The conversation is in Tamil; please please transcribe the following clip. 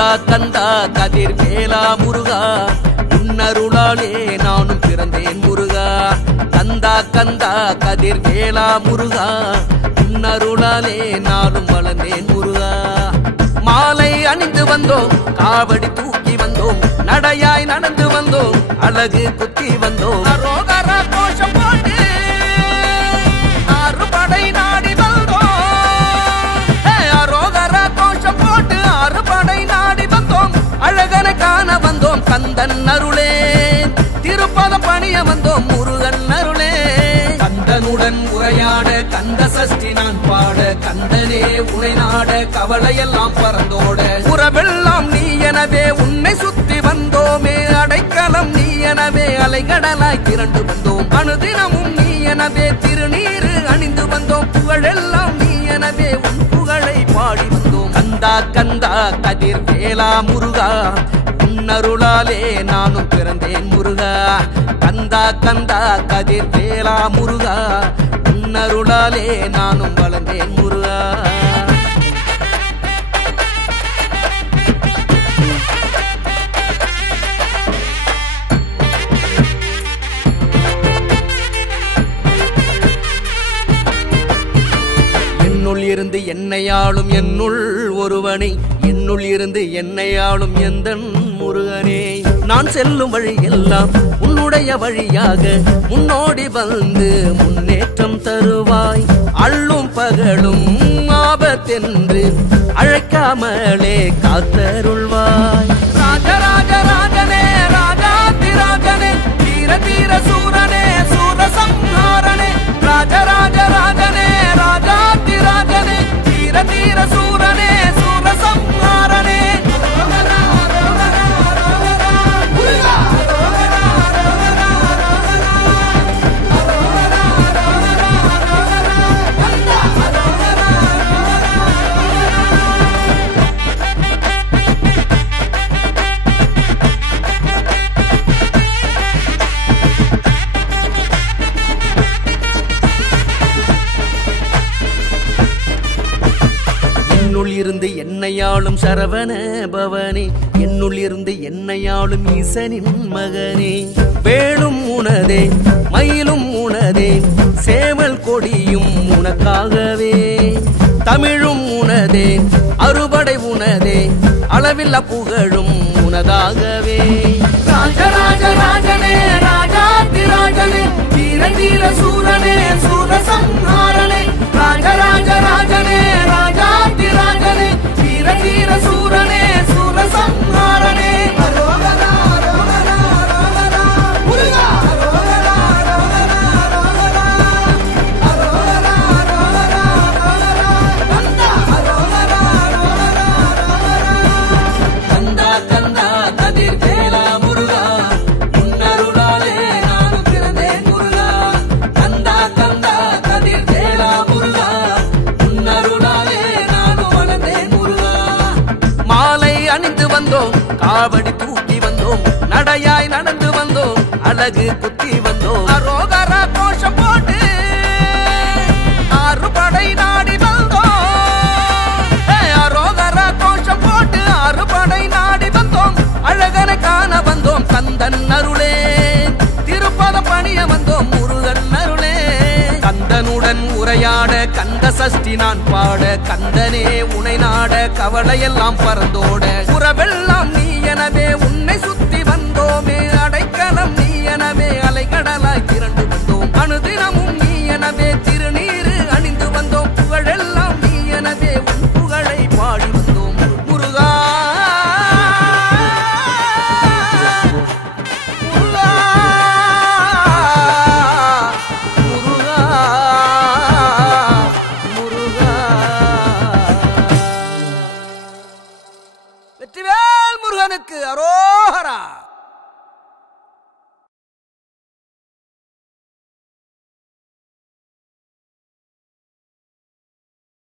கந்தா கந்தா கதிர் வேலா முருகா உன்னருளாலே நானும் பிறந்தேன் முருகா. கந்தா கந்தா கதிர் வேலா முருகா உன்னருளாலே நானும் வளர்ந்தேன் முருகா. மாலை அணிந்து வந்தோம், காவடி தூக்கி வந்தோம், நடையாய் நடந்து வந்தோம், அழகு குத்தி வந்தோம். அரோகரா கோஷம் போட்டு அறுபடை நாடி வந்தோம். அரோகரா கோஷம் போட்டு அறுபடை நாடி வந்தோம், அழகனை காண வந்தோம். கந்தன் அருளே திருப்பதம் பணிய வந்தோம் முருகன் அருளே. கந்தனுடன் உரையாட கந்த சஷ்டி நான் பாட, கந்தனே உனை நாட கவலையெல்லாம் பறந்தோட. உறவெல்லாம் நீ எனவே உன்னை சுத்தி வந்தோமே, அடைக்கலம் நீ எனவே அலைகடலாய் திரண்டு வந்தோம். அனுதினமும் நீ எனவே திருநீரு அணிந்து வந்தோம், புகழெல்லாம் நீ எனவே உன் புகழை பாடி வந்தோம். கந்தா கந்தா கதிர் வேலா முருகா உன்னருளாலே நானும் பிறந்தேன் முருகா. கந்தா கந்தா கதிர் வேலா முருகா உன்னருளாலே நானும் வளர்ந்தேன் முருகா. என்னுள் இருந்து என்னையாளும் என்னுள் ஒருவனை, என்னுள் இருந்து என்னையாளும் எந்தன் முருகனே. நான் செல்லும் வழி எல்லாம் உன்னுடைய வழியாக முன்னோடி வந்து முன்னேற்றம் தருவாய். அள்ளும் பகலும் ஆபத்தென்று அழைக்காமலே காத்தருள்வாய். ராஜராஜ ராஜனே ராஜாதிராஜனே தீர தீர சூரனே சூரசம்ஹாரனே. ராஜராஜ ராஜனே ராஜாதிராஜனே தீர தீர சூரனே சூரசம்ஹாரனே. என்னுள் இருந்து என்னையாளும் சரவண பவனே, என்னுள் இருந்து என்னையாளும் ஈசனின் மகனே. வேலும் உனதே மயிலும் உனதே சேவல் கொடியும் உனக்காகவே. தமிழும் உனதே அறுபடை உனதே அளவில்ல புகழும் உனதாகவே. ராஜராஜ ராஜனே ராஜாதிராஜனே தீர தீர சூரனே சூரசம்ஹாரனே. ராஜராஜ ராஜனே ராஜாதிராஜனே தீர தீர சூரனே சூரசம்ஹாரனே. அரோகரா அரோகரா அரோகரா முருகா. அரோகரா அரோகரா அரோகரா அரோகரா அரோகரா அரோகரா. கந்தா அரோகரா அரோகரா அரோகரா. கந்தா கந்தா கதிர் வேலா முருகா உன்னருளாலே நானும் பிறந்தேன் முருகா. கந்தா கந்தா கதிர் வேலா முருகா உன்னருளாலே நானும் வளர்ந்தேன் முருகா. மாலை அணிந்து வந்தோம், காவடி தூக்கி வந்தோம், நடையாய் நடந்து வந்தோம், அழகு குத்தி வந்தோம். அரோகரா கோஷம் போட்டு அறுபடை நாடி வந்தோம். அரோகரா கோஷம் போட்டு அறுபடை நாடி வந்தோம், அழகனை காண வந்தோம். கந்தன் அருளே திருப்பதம் பணிய வந்தோம் முருகன் அருளே. கந்தனுடன் உரையாட கந்த சஷ்டி நான் பாட, கந்தனே உனை நாட கவலையெல்லாம் பறந்தோட. உறவெல்லாம் நீ எனவே உன்னை சுத்தி வந்தோமே, அடைக்கலம் நீ எனவே அலைகடலாய் திரண்டு